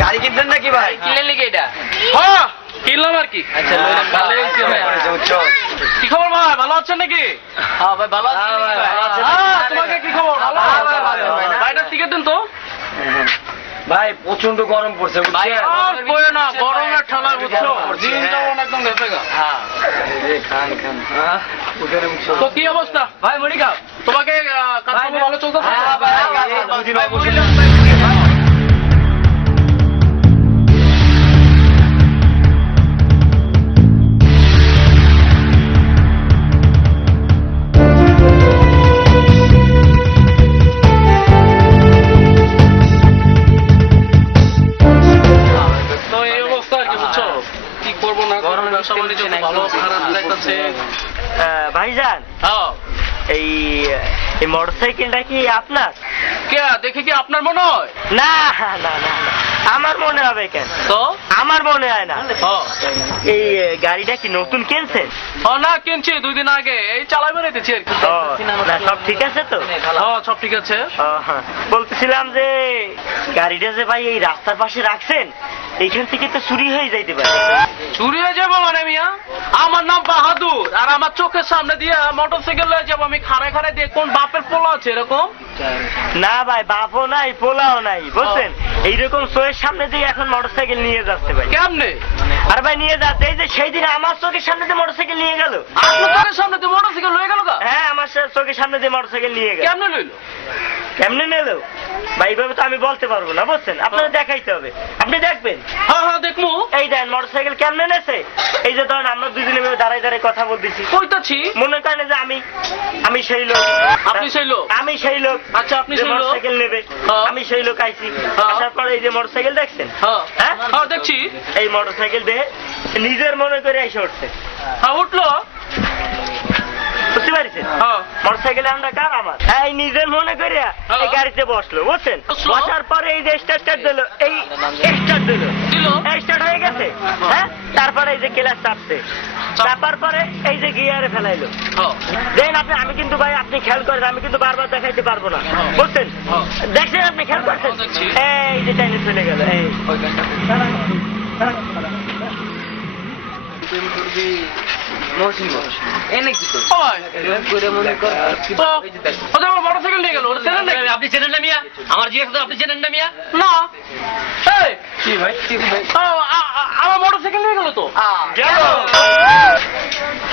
গাড়ি কিনতেন নাকি ভাই? কিনলেন নাকি এটা? হ্যাঁ কিনলাম আর কি। আচ্ছা ভালো হয়েছে ভাই। কি খবর ভাই, ভালো আছেন নাকি? হ্যাঁ ভাই ভালো আছেন নাকি ভাই? তোমাকে কি খবর? ভালো? ভাইটার টিকিট দেন তো। ভাই প্রচন্ড গরম পড়ছে ভাই, বুঝছেন? আর বইয়ে না, গরমের ঠান্ডায় বুঝছো, দিনটা একদম গেছে গা। হ্যাঁ খান খান উঠে বুঝছো তো কি অবস্থা ভাই মুড়ি খাও। তোমাকে? কাজকর্ম ভালো চলতেছে? হ্যাঁ ভাই, দুদিন ভাই, অবশ্যই। মুড়ি খাও। তো এই অবস্থা আর কি বুঝছো, কি করবো না করবো, ব্যবসা বাণিজ্য তো ভালো খারাপ যাইতেছে। ভাইজান, হ্যাঁ এই মোটরসাইকেলটা কি আপনার? কে দেখে কি আপনার মনে হয়? না না না না, আমার মনে হবে কেন? তো আমার মনে হয় না। হ্যাঁ। এই গাড়িটা কি নতুন কিনছেন? না কিনছি 2 দিন আগে, এই চালাই বেড়াইতেছি আর কি। ও, না, সব ঠিক আছে তো? হ্যাঁ সব ঠিক আছে। হ্যাঁ, বলতেছিলাম যে গাড়িটা যে ভাই এই রাস্তার পাশে রাখছেন, এইখান থেকে তো চুরি হয়ে যাইতে পারে। চুরি হয়ে যাবো মানে মিয়া? আমার নাম বাহাদুর, আর আমার চোখের সামনে দিয়ে মোটরসাইকেল লয়ে যাবো আমি খাড়ায় খাড়ায় দিয়ে? কোন বাপের পোলা আছে এরকম? না ভাই, বাপও নাই পোলাও নাই, বুঝছেন? এইরকম শোয়ের সামনে দিয়ে এখন মোটরসাইকেল নিয়ে যাচ্ছে ভাই। কেমনে? আর ভাই নিয়ে যাচ্ছে, এই যে সেই দিন আমার চোখের সামনে দিয়ে মোটরসাইকেল নিয়ে গেল। আপনার চোখের সামনে দিয়ে মোটরসাইকেল লয়ে গেল গা? হ্যাঁ, আমার চোখের সামনে দিয়ে মোটরসাইকেল নিয়ে গেল। কেমনে লইলো? কেমনে নিল ভাই, এইভাবে তো আমি বলতে পারবো না, বুঝছেন? আপনারা দেখাইতে হবে, আপনি দেখবেন। হ্যাঁ হ্যাঁ দেখবো। এই দেন মোটরসাইকেল কেমনে নেছে। এই যে ধরেন আমরা দুজনে মিলে দাঁড়ায় দাঁড়ায় কথা বলতেছি, কইতাছি। মনে করেন যে আমি সেই লোক। আপনি সেই লোক? আমি সেই লোক। আচ্ছা আপনি যে সেই লোক? মোটরসাইকেল নেবে, হ্যাঁ। আমি সেই লোক আইছি। হ্যাঁ। আসার পরে এই যে মোটরসাইকেল দেখছেন, হ্যাঁ হ্যাঁ হ্যাঁ দেখছি। এই মোটরসাইকেল দেখে নিজের মনে করে এসে উঠছে, হ্যাঁ উঠলো। বুঝতে পারছেন? হ্যাঁ মোটরসাইকেলে আমরা কার? আমার। এই নিজের মনে করে হ্যাঁ। এই গাড়িতে বসলো, বুঝছেন? বসলো। বসার পরে এই যে স্টার্ট দিল, এই স্টার্ট দিল, দিল। স্টার্ট হয়ে গেছে। হ্যাঁ, তারপরে এই যে ক্লাচ চাপছে, চাপার পরে এই যে গিয়ারে ফেলাইলো। হ্যাঁ দেন আমি কিন্তু ভাই, আপনি খেয়াল করেন, আমি কিন্তু বারবার দেখাইতে পারবো না, বুঝছেন? হ্যাঁ। দেখছেন আপনি, খেয়াল করছেন? দেখছি। এই যে টাইনে চলে গেল। এই এনে কি তো? ওই, করে মনে কর তো ওটা আমার মোটরসাইকেল নিয়ে গেল, ওটা চেনেন নাকি? আপনি চেনেন না মিয়া? আমার জিজ্ঞেস আপনি চেনেন না মিয়া? না। এই, কি ভাই? আমার মোটরসাইকেল নিয়ে গেল তো। গেল।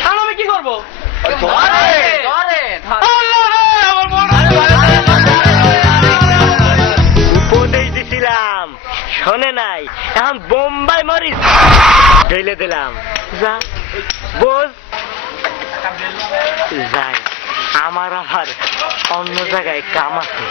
আর আমি কি করবো? ধরেন ধরেন। আল্লাহ রে, আমার মোটরসাইকেল। উপদেশ দিছিলাম, শোনে নাই, এখন বোম্বাই মরিস ঢেলে দিলাম। যা বোঝ, যাই, আমার আবার অন্য জায়গায় কাম আছে।